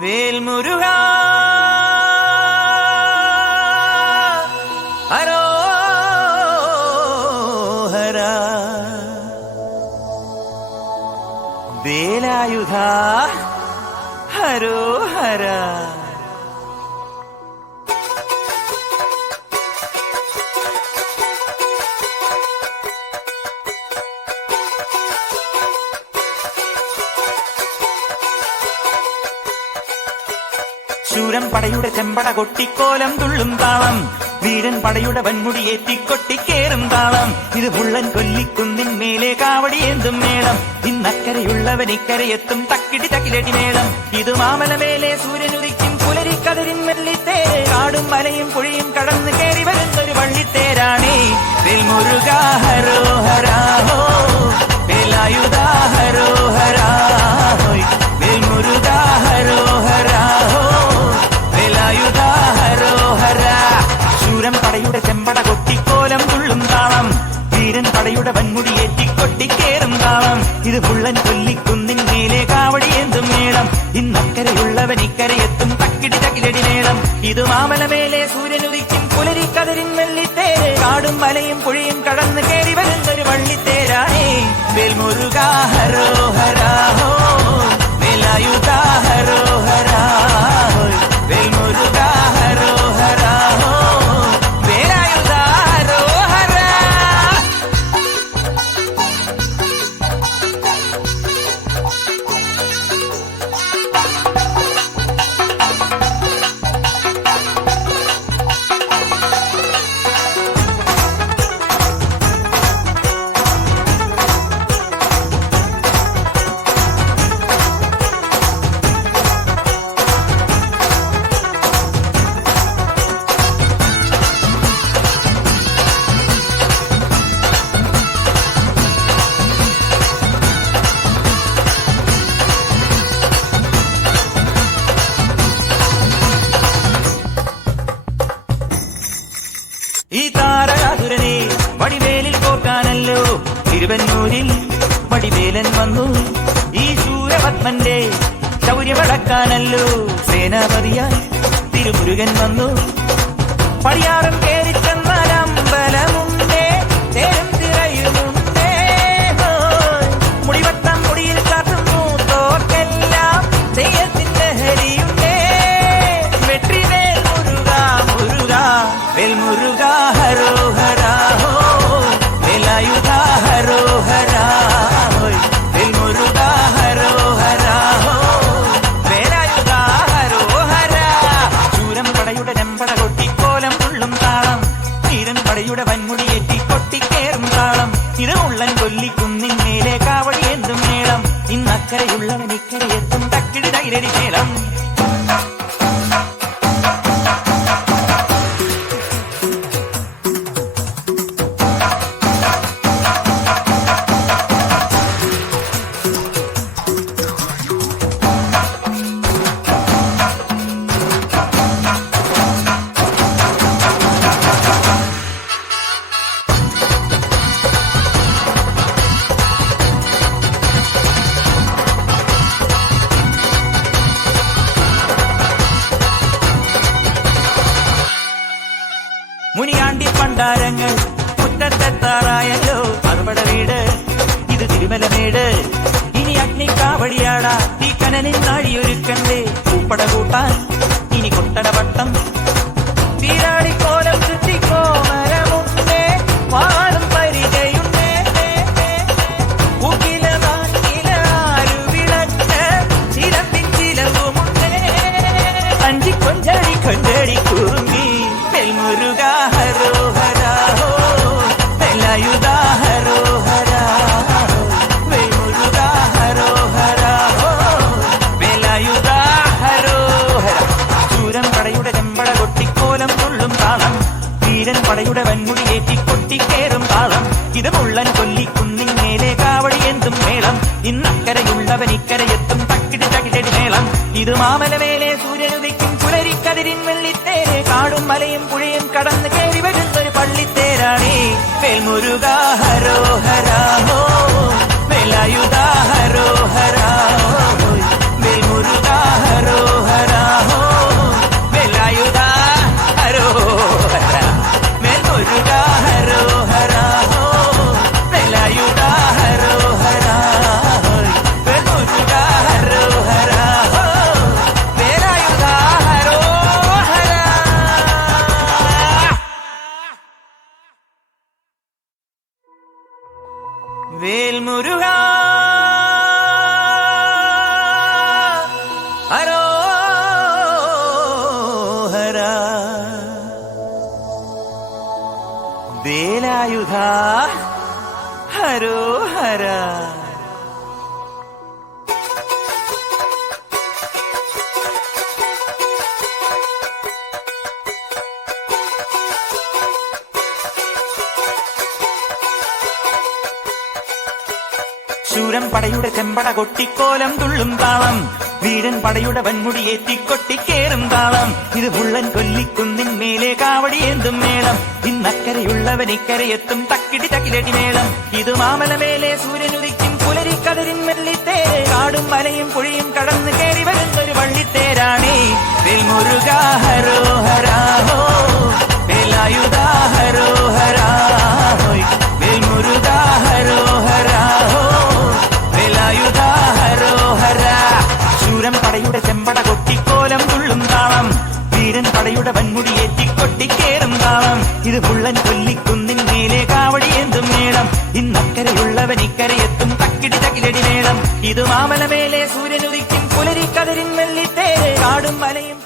വേൽമുരുകാ ഹരോഹരാ വേലായുധാ ഹരോഹരാ. ശൂരൻ പടയുടെ ചെമ്പട കൊട്ടിക്കോലം തുള്ളും താളം, വീരൻ പടയുടെ വൻമുടിയേറ്റിക്കൊട്ടിക്കേറും താളം. ഇത് മുള്ളൻ കൊല്ലിക്കുന്നിൻ മേലെ കാവടിയേന്തും മേളം. ഇന്നക്കരയുള്ളവൻ ഇക്കരയെത്തും തക്കിടി തക്കിലടി മേളം. ഇത് മാമലമേലെ സൂര്യനുദിക്കും പുലരിക്കതിരിൻ വെള്ളിത്തേര്. കാടും മലയും പുഴയും കടന്ന് കയറി വരുന്നൊരു വള്ളിത്തേരാണേ. വേൽമുരുകാ ഹരോഹരാ ഹോ, വേലായുധാ ഹരോഹരാ ഹോയ്. വേൽമുരുകാ ഹരോഹരാ ഹോ, വേലായുധാ ഹരോഹരാ. ശൂരൻ പടയുടെ ചെമ്പട കൊട്ടിക്കോലം തുള്ളും താളം, വീരൻ പടയുടെ വൻമുടിയേറ്റിക്കൊട്ടിക്കേറും താളം. ഇത് പുള്ളൻ കൊല്ലിക്കുന്നിൻ മേലെ കാവടിയേന്തും മേളം. ഇന്നക്കരയുള്ളവൻ ഇക്കരയെത്തും തക്കിടി തകിലടി മേളം. ഇത് മാമലമേലെ സൂര്യനുദിക്കും പുലരിക്കതിരിൻ വെള്ളിത്തേര്. കാടും മലയും പുഴയും കടന്ന് കയറി വരുന്നൊരു വള്ളിത്തേരാണേ. വേൽമുരുകാ ഹരോഹരാ ഹോ, വേലായുധാ ഹരോഹരാ ഹോയ്. വേൽമുരുകാ ഹരോഹരാ ഹോ, വേലായുധാ ഹരോഹരാ. ഈ താരകാസുരനെ വടിവേലിൽ കോർക്കാനല്ലോ തിരുവന്നൂരിൽ വടിവേലൻ വന്നു. ഈ ശൂരപത്മന്റെ ശൗര്യമടക്കാനല്ലോ സേനാപതിയായി തിരുമുരുകൻ വന്നു. പടിയാറും കേറിച്ചെന്നാൽ അമ്പലമുണ്ടേ, തേരും തിറയുമുണ്ടേ. മുടിവട്ടം മുടിയിൽ കാട്ടും മൂത്തോർക്കെല്ലാം തെയ്യത്തിന്റെ ഹരിയുണ്ടേ. വെട്രിവേൽ മുരുകാ മുരുകാ, വേൽമുരുകാ ഹരോഹരാ ഹോ, വേലായുധാ ഹരോഹരാ ഹോയ്. വേൽമുരുകാ ഹരോഹരാ ഹോ, വേലായുധാ ഹരോഹരാ. ശൂരൻ പടയുടെ ചെമ്പട കൊട്ടിക്കോലം തുള്ളും താളം, വീരൻ പടയുടെ വൻമുടിയേറ്റി കൊട്ടിക്കേറും താളം. ഇത് മുള്ളൻ കൊല്ലിക്കുന്നിൻ മേലെ കാവടിയേന്തും മേളം. ഇന്നക്കരയുള്ളവൻ ഇക്കരയെത്തും തക്കിടി തകിലടി മേളം. മുനിയാണ്ടി പണ്ടാരങ്ങൾ മുറ്റത്തെത്താറായല്ലോ. അറുപട വീട് ഇത് തിരുമലമേട്. ഇനി അഗ്നിക്കാവടിയാടാ ഈ കനനിൻ നാഴിയൊരുക്കണ്ടേ. പൂപ്പട കൂട്ടാൻ ഇനി കൊട്ടടവട്ടം. വീരാടിക്കോലം ചുറ്റിക്കോമരമുണ്ടേ, വാളും പരിചയുണ്ടേ. പൂക്കില നാക്കില ആരുവിളക്ക് ചിലമ്പിൻ ചിലമ്പുമുണ്ടേ. അഞ്ചി കൊഞ്ചടി കൊഞ്ചടി കുറുങ്ങി. വേൽമുരുകാ ഹരോഹരാ ഹോ, വേലായുധാ ഹരോഹരാ ഹോ. വേൽമുരുകാ ഹരോഹരാ ഹോ, വേലായുധാ ഹരോഹരാ. ശൂരൻ പടയുടെ ചെമ്പട കൊട്ടിക്കോലം തുള്ളും താളം, വീരൻ പടയുടെ വൻമുടിയേറ്റി കൊട്ടിക്കേറും താളം. ഇത് മുള്ളൻ കൊല്ലിക്കുന്നിൻ മേലെ കാവടിയേന്തും മേളം. ഇന്നക്കരയുള്ളവൻ ഇക്കരയെത്തും തക്കിടി തകിലടി മേളം. ഇത് മാമലമേലെ സൂര്യനുദിക്കും പുലരിക്കതിരിൻ വെള്ളിത്തേര്. കാടും മലയും പുഴയും കടന്ന് കയറി വരുന്നൊരു പള്ളിത്തേരാണേ. വേൽമുരുകാ ഹരോഹരാ ഹോ, വേലായുധാ ഹരോഹരാ ഹോയ്. വേൽമുരുകാ ഹരോഹരാ പടയുടെ ചെമ്പട കൊട്ടിക്കോലം തുള്ളും താളം, വീരൻ പടയുടെ വൻമുടിയേറ്റിക്കൊട്ടിക്കേറും താളം. ഇത് മുള്ളൻ കൊല്ലിക്കുന്നിൻ മേലെ കാവടിയേന്തും മേളം, ഇന്നക്കരയുള്ളവൻ ഇക്കരയെത്തും തക്കിടി തക്കിലടി മേളം. ഇത് മാമലമേലെ സൂര്യനുദിക്കും പുലരിക്കതിരിൻ വെള്ളിത്തേര്, കാടും മലയും പുഴയും കടന്ന് കയറി വരുന്നൊരു വള്ളിത്തേരാണേ. വേൽമുരുകാ ഹരോഹരാ ഹോ, വേലായുധാ ഹരോഹരാ ഹോയ്, വേൽമുരുകാ ഹരോഹരാ ഹോ, വേലായുധാ ഹരോഹരാ. ശൂരൻ പടയുടെ ചെമ്പട കൊട്ടിക്കോലം തുള്ളും താളം, വീരൻ പടയുടെ വൻമുടിയേറ്റിക്കൊട്ടിക്കേറും താളം. ഇത് മുള്ളൻ കൊല്ലിക്കുന്നിൻ മേലെ കാവടിയേന്തും മേളം, ഇന്നക്കരയുള്ളവൻ ഇക്കരയെത്തും തക്കിടി തകിലടി മേളം. ഇത് മാമലമേലെ സൂര്യനുദിക്കും പുലരിക്കതിരിൻ വെള്ളിത്തേര്, കാടും മലയും